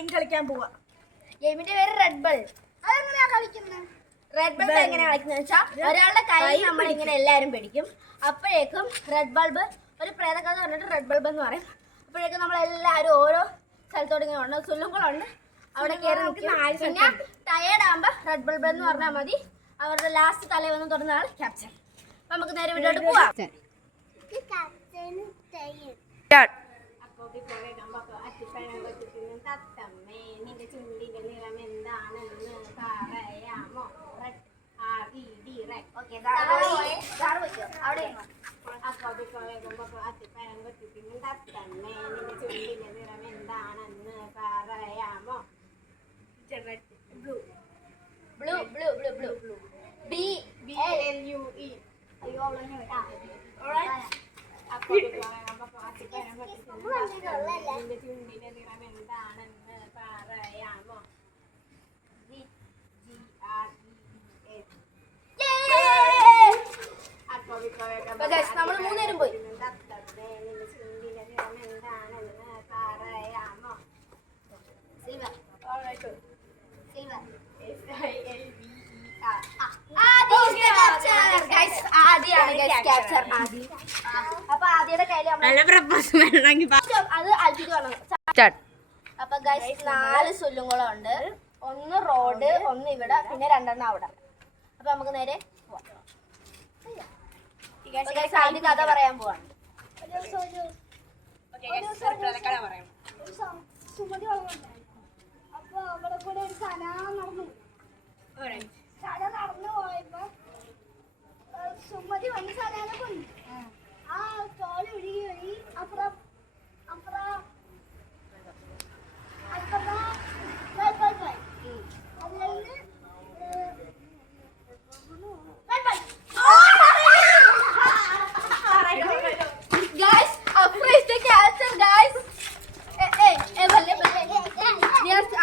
Game കളിക്കാൻ പോവാ. ഗെയിമിന്റെ പേര് റെഡ് ബൾ. അതെങ്ങനെയാ കളിക്കുന്നത്? റെഡ് ബൾബ് എങ്ങനെയാ കളിക്കുന്നത് വെച്ചാൽ ഒരാളുടെ കൈ നമ്മൾ ഇങ്ങനെ എല്ലാവരും പിടിക്കും. അപ്പോഴേക്കും റെഡ് ബൾബ് ഒരു പ്രേതകഥ പറഞ്ഞിട്ട് റെഡ് ബൾബ് എന്ന് പറയും. അപ്പോഴേക്കും നമ്മൾ എല്ലാവരും ഓരോ സ്ഥലത്തോട്ട് ഇങ്ങനെ ഉണ്ട്, സുല്ലുകളുണ്ട്, അവിടെ കയറി നിൽക്കും. പിന്നെ ടയേർഡ് ആകുമ്പോൾ റെഡ് ബൾബ് എന്ന് പറഞ്ഞാൽ മതി. അവരുടെ ലാസ്റ്റ് തല വന്ന് തുടർന്ന ആൾ ക്യാപ്റ്റൻ. അപ്പൊ നമുക്ക് നേരെ വീട്ടിലോട്ട് പോവാം. നിന്റെ ചുണ്ടിന്റെ നിറം എന്താണെന്ന് പറയാമോ? Blue blue blue blue blue BLUE. അയ്യോ നിന്റെ ചുണ്ടിന്റെ നിറം എന്താണെന്ന് പറയാമോ? നമ്മൾ മൂന്നേരും പോയി. അപ്പൊ ആദ്യയുടെ കയ്യിൽ അത് അൽപ്പിക്ക് വന്നു. അപ്പൊ ഗൈസ് 4 സുല്ലുങ്ങളുണ്ട്. ഒന്ന് റോഡ്, ഒന്ന് ഇവിടെ, പിന്നെ 2 അവിടെ. അപ്പൊ നമുക്ക് നേരെ ആദ്യം കഥ പറയാൻ പോവാണ്. സുമതി അപ്പൊ അവിടെ കൂടെ ഒരു സന നടന്നു പോയപ്പോ സുമതി വന്ന് സനാനെ കൊന്നു. ആ തോല് ഒഴുകി അപ്പുറം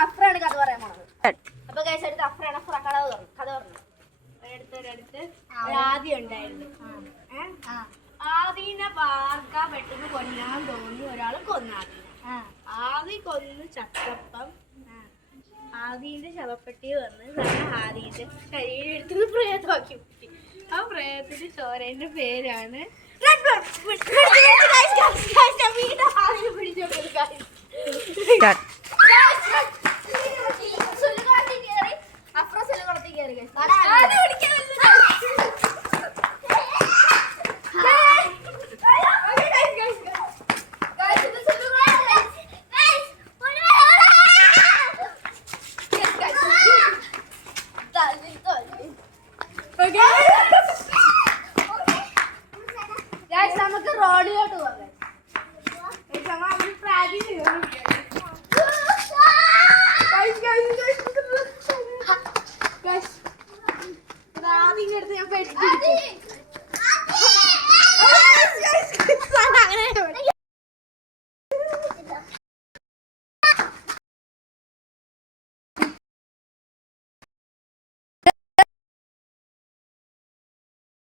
അഫ്രാണ് കഥ പറയാൻ പോണത്. അപ്പൊ ഗൈസ് അടുത്ത് അഫ്രാണ് കഥ പറഞ്ഞു. അടുത്ത് ആദി ഉണ്ടായിരുന്നു. ആദീനെ വാർക്ക പെട്ടെന്ന് കൊല്ലാൻ തോന്നി ഒരാൾ കൊന്നാദി. ആദി കൊന്നു ചത്തപ്പം ആദീന്റെ ശവപ്പെട്ടി വന്ന് ആദീന്റെ ശരീരം എടുത്തത് പ്രേതമാക്കി കുട്ടി. ആ പ്രേതത്തിന്റെ ചോരന്റെ പേരാണ് അഫ്ര സെല്ലുകളത്തിൽ കയറി. Okay.